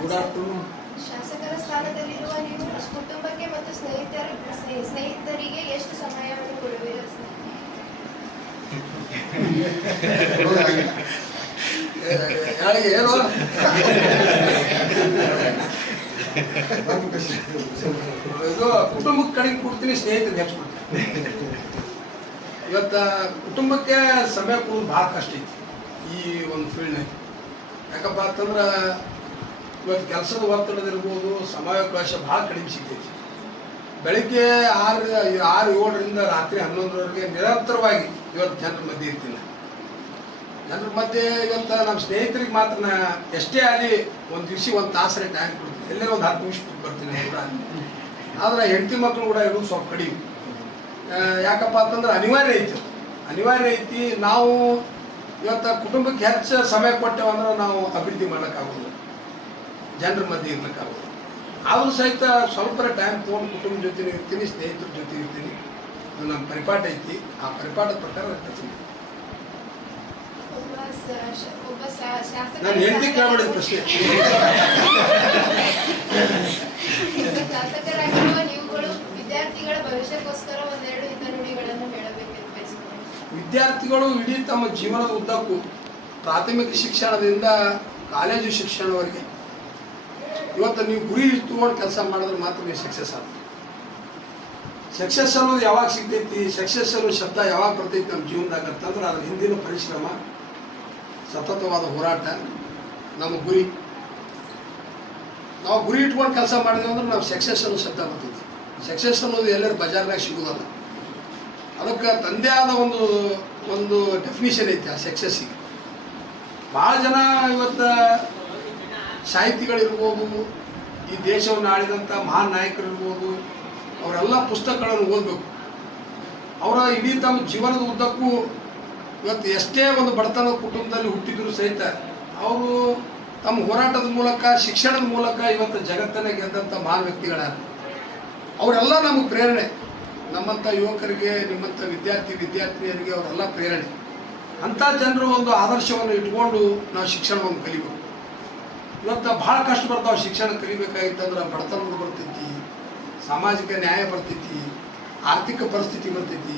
Good afternoon. ಶಾಸಕರ ಸ್ಥಾನದಲ್ಲಿರುವ ನೀವು ಕುಟುಂಬಕ್ಕೆ ಮತ್ತು ಸ್ನೇಹಿತರಿಗೆ ಎಷ್ಟು ಸಮಯವನ್ನು ಕೊಡುವಿರಾ? ಇದು ಕುಟುಂಬಕ್ಕೆ ಕಡಿಮೆ ಕೊಡ್ತೀನಿ, ಸ್ನೇಹಿತರಿಗೆ ಹೆಚ್ಚು ಕೊಡ್ತೀನಿ. ಇವತ್ತು ಕುಟುಂಬಕ್ಕೆ ಸಮಯ ಕೊಡೋದು ಭಾಳ ಕಷ್ಟ ಐತಿ ಈ ಒಂದು ಫೀಲ್ಡ್ನಾಗ. ಯಾಕಪ್ಪ ಅಂತಂದ್ರೆ ಇವತ್ತು ಕೆಲಸದ ಒತ್ತಡದಿರ್ಬೋದು, ಸಮಯಾವಕಾಶ ಭಾಳ ಕಡಿಮೆ ಸಿಗ್ತೈತಿ. ಬೆಳಿಗ್ಗೆ 6-7ರಿಂದ ರಾತ್ರಿ 11ರವರೆಗೆ ನಿರಂತರವಾಗಿ ಇವತ್ತು ಜನರ ಮಧ್ಯೆ ಇರ್ತೀನಿ. ಜನರ ಮಧ್ಯೆ ಇವತ್ತು ನಮ್ಮ ಸ್ನೇಹಿತರಿಗೆ ಮಾತ್ರ ಎಷ್ಟೇ ಆಗಲಿ ಒಂದು ದಿವಸ ಒಂದು ತಾಸರೆ ಟೈಮ್ ಕೊಡ್ತೀನಿ, ಎಲ್ಲೇ ಒಂದು 10 ನಿಮಿಷ ಬರ್ತೀನಿ ಕೂಡ. ಆದರೆ ಹೆಂಡತಿ ಮಕ್ಕಳು ಕೂಡ ಇರೋದು ಸ್ವಲ್ಪ ಕಡಿಮೆ. ಯಾಕಪ್ಪ ಅಂತಂದ್ರೆ ಅನಿವಾರ್ಯ ಐತಿ. ನಾವು ಇವತ್ತು ಕುಟುಂಬಕ್ಕೆ ಹೆಚ್ಚು ಸಮಯ ಕೊಟ್ಟೇವಂದ್ರೆ ನಾವು ಅಭಿವೃದ್ಧಿ ಮಾಡ್ಲಿಕ್ಕಾಗೋದು, ಜನರ ಮಧ್ಯೆ ಇರ್ಲಿಕ್ಕಾಗೋದು. ಆದರೂ ಸಹಿತ ಸ್ವಲ್ಪ ಟೈಮ್ ತೊಗೊಂಡು ಕುಟುಂಬ ಜೊತೆ ಇರ್ತೀನಿ, ಸ್ನೇಹಿತರ ಜೊತೆ ಇರ್ತೀನಿ. ಇದು ನಮ್ಮ ಪರಿಪಾಠ ಐತಿ. ಆ ಪರಿಪಾಠದ ಪ್ರಕಾರ ಇರ್ತೀನಿ. ನಾನು ಹೆಂಡತಿ ಕೇಳಬೇಡಿ ಪ್ರಶ್ನೆ. ಶಾಸಕರಾಗಿರುವ ನೀವುಗಳು ವಿದ್ಯಾರ್ಥಿಗಳ ಭವಿಷ್ಯಕ್ಕೋಸ್ಕರ ಒಂದೆರಡು ಹಿತನುಡಿಗಳನ್ನು ಹೇಳಬೇಕೆಂದು ಬಯಸುತ್ತೇನೆ. ವಿದ್ಯಾರ್ಥಿಗಳು ಇಡೀ ತಮ್ಮ ಜೀವನದ ಉದ್ದಕ್ಕೂ ಪ್ರಾಥಮಿಕ ಶಿಕ್ಷಣದಿಂದ ಕಾಲೇಜು ಶಿಕ್ಷಣವರೆಗೆ ಇವತ್ತು ನೀವು ಗುರಿ ಇಟ್ಕೊಂಡು ಕೆಲಸ ಮಾಡಿದ್ರೆ ಮಾತ್ರ ನೀವು ಸಕ್ಸಸ್ ಆಗ್ತದೆ. ಸಕ್ಸಸ್ ಅನ್ನೋದು ಯಾವಾಗ ಸಿಗ್ತೈತಿ, ಸಕ್ಸಸ್ ಅನ್ನೋ ಶಬ್ದ ಯಾವಾಗ ಬರ್ತೈತಿ ನಮ್ಮ ಜೀವನದಾಗ ಅಂತಂದ್ರೆ ಅದ್ರ ಹಿಂದಿನ ಪರಿಶ್ರಮ, ಸತತವಾದ ಹೋರಾಟ, ನಮ್ಮ ಗುರಿ. ನಾವು ಗುರಿ ಇಟ್ಕೊಂಡು ಕೆಲಸ ಮಾಡಿದ್ವಿ ಅಂದ್ರೆ ನಾವು ಸಕ್ಸಸ್ ಅನ್ನೋ ಶಬ್ದ ಬರ್ತೈತಿ. ಸಕ್ಸಸ್ ಅನ್ನೋದು ಎಲ್ಲರೂ ಬಜಾರ್ನಾಗ ಸಿಗೋದಲ್ಲ. ಅದಕ್ಕೆ ತಂದೆ ಆದ ಒಂದು ಡೆಫಿನಿಷನ್ ಐತಿ ಆ ಸಕ್ಸಸ್ಸಿಗೆ. ಭಾಳ ಜನ ಇವತ್ತು ಸಾಹಿತಿಗಳಿರ್ಬೋದು, ಈ ದೇಶವನ್ನು ಆಳಿದಂಥ ಮಹಾನ್ ನಾಯಕರಿರ್ಬೋದು, ಅವರೆಲ್ಲ ಪುಸ್ತಕಗಳನ್ನು ಓದಬೇಕು. ಅವರ ಇಡೀ ತಮ್ಮ ಜೀವನದ ಉದ್ದಕ್ಕೂ ಇವತ್ತು ಎಷ್ಟೇ ಒಂದು ಬಡತನ ಕುಟುಂಬದಲ್ಲಿ ಹುಟ್ಟಿದ್ರು ಸಹಿತ ಅವರು ತಮ್ಮ ಹೋರಾಟದ ಮೂಲಕ, ಶಿಕ್ಷಣದ ಮೂಲಕ ಇವತ್ತು ಜಗತ್ತನ್ನೇ ಗೆದ್ದಂಥ ಮಹಾನ್ ವ್ಯಕ್ತಿಗಳಾರ. ಅವರೆಲ್ಲ ನಮಗೆ ಪ್ರೇರಣೆ. ನಮ್ಮಂಥ ಯುವಕರಿಗೆ, ನಿಮ್ಮಂಥ ವಿದ್ಯಾರ್ಥಿನಿಯರಿಗೆ ಅವರೆಲ್ಲ ಪ್ರೇರಣೆ. ಅಂಥ ಜನರು ಒಂದು ಆದರ್ಶವನ್ನು ಇಟ್ಕೊಂಡು ನಾವು ಶಿಕ್ಷಣವನ್ನು ಕಲಿಬೇಕು. ಇವತ್ತು ಭಾಳ ಕಷ್ಟ ಬರ್ತಾವೆ ಶಿಕ್ಷಣ ಕಲಿಬೇಕಾಗಿತ್ತಂದ್ರೆ. ಬಡತನದ ಬರ್ತೈತಿ, ಸಾಮಾಜಿಕ ನ್ಯಾಯ ಬರ್ತೈತಿ, ಆರ್ಥಿಕ ಪರಿಸ್ಥಿತಿ ಬರ್ತೈತಿ.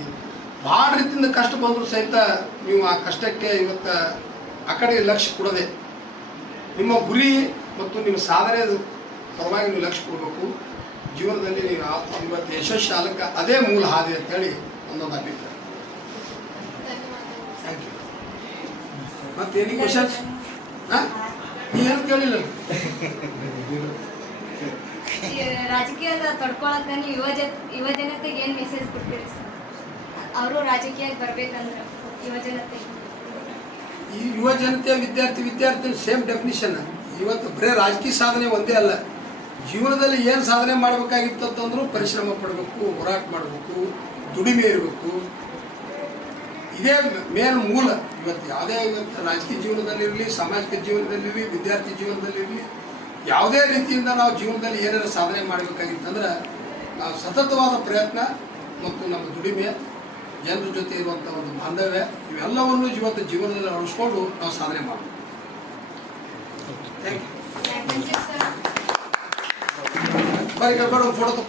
ಭಾಳ ರೀತಿಯಿಂದ ಕಷ್ಟ ಬಂದರೂ ಸಹಿತ ನೀವು ಆ ಕಷ್ಟಕ್ಕೆ ಇವತ್ತು ಆ ಕಡೆ ಲಕ್ಷ್ಯ ಕೊಡದೆ ನಿಮ್ಮ ಗುರಿ ಮತ್ತು ನಿಮ್ಮ ಸಾಧನೆ ಪರವಾಗಿ ನೀವು ಲಕ್ಷ್ಯ ಕೊಡಬೇಕು. ಜೀವನದಲ್ಲಿ ನೀವು ಇವತ್ತು ಯಶಸ್ವಿ ಶಾಲಕ ಅದೇ ಮೂಲ ಹಾದಿ ಅಂತೇಳಿ ಒಂದೊಂದು ಅಭಿಪ್ರಾಯ. Thank you. ಮತ್ತೆ ಎನಿ ಕ್ವಶನ್ಸ್? ನೀವೇನು ಕೇಳಿಲ್ಲ. ರಾಜಕೀಯದ ತೊಡ್ಕೊಳಕ್ಕೆ ಯುವ ಜನತೆಗೆ ಏನು ಮೆಸೇಜ್ ಕೊಡ್ತೀರಿ ಸರ್? ಅವರು ರಾಜಕೀಯಕ್ಕೆ ಬರ್ಬೇಕಂದ್ರೆ ಈ ಯುವ ಜನತೆ, ವಿದ್ಯಾರ್ಥಿ ಸೇಮ್ ಡೆಫಿನಿಷನ್. ಇವತ್ತು ಬರೀ ರಾಜಕೀಯ ಸಾಧನೆ ಒಂದೇ ಅಲ್ಲ, ಜೀವನದಲ್ಲಿ ಏನು ಸಾಧನೆ ಮಾಡಬೇಕಾಗಿತ್ತು ಅಂತಂದ್ರೂ ಪರಿಶ್ರಮ ಪಡಬೇಕು, ಹೋರಾಟ ಮಾಡಬೇಕು, ದುಡಿಮೆ ಇರಬೇಕು. ಇದೇ ಮೇನ್ ಮೂಲ. ಇವತ್ತು ಯಾವುದೇ ರಾಜಕೀಯ ಜೀವನದಲ್ಲಿರಲಿ, ಸಾಮಾಜಿಕ ಜೀವನದಲ್ಲಿರಲಿ, ವಿದ್ಯಾರ್ಥಿ ಜೀವನದಲ್ಲಿರಲಿ, ಯಾವುದೇ ರೀತಿಯಿಂದ ನಾವು ಜೀವನದಲ್ಲಿ ಏನಾರು ಸಾಧನೆ ಮಾಡಬೇಕಾಗಿತ್ತಂದ್ರೆ ನಾವು ಸತತವಾದ ಪ್ರಯತ್ನ ಮತ್ತು ನಮ್ಮ ದುಡಿಮೆ, ಜನರ ಜೊತೆ ಇರುವಂಥ ಒಂದು ಬಾಂಧವ್ಯ, ಇವೆಲ್ಲವನ್ನು ಇವತ್ತು ಜೀವನದಲ್ಲಿ ಅಳಿಸ್ಕೊಂಡು ನಾವು ಸಾಧನೆ ಮಾಡಬೇಕು. Thank you. ಬರೀ ಫೋಟೋ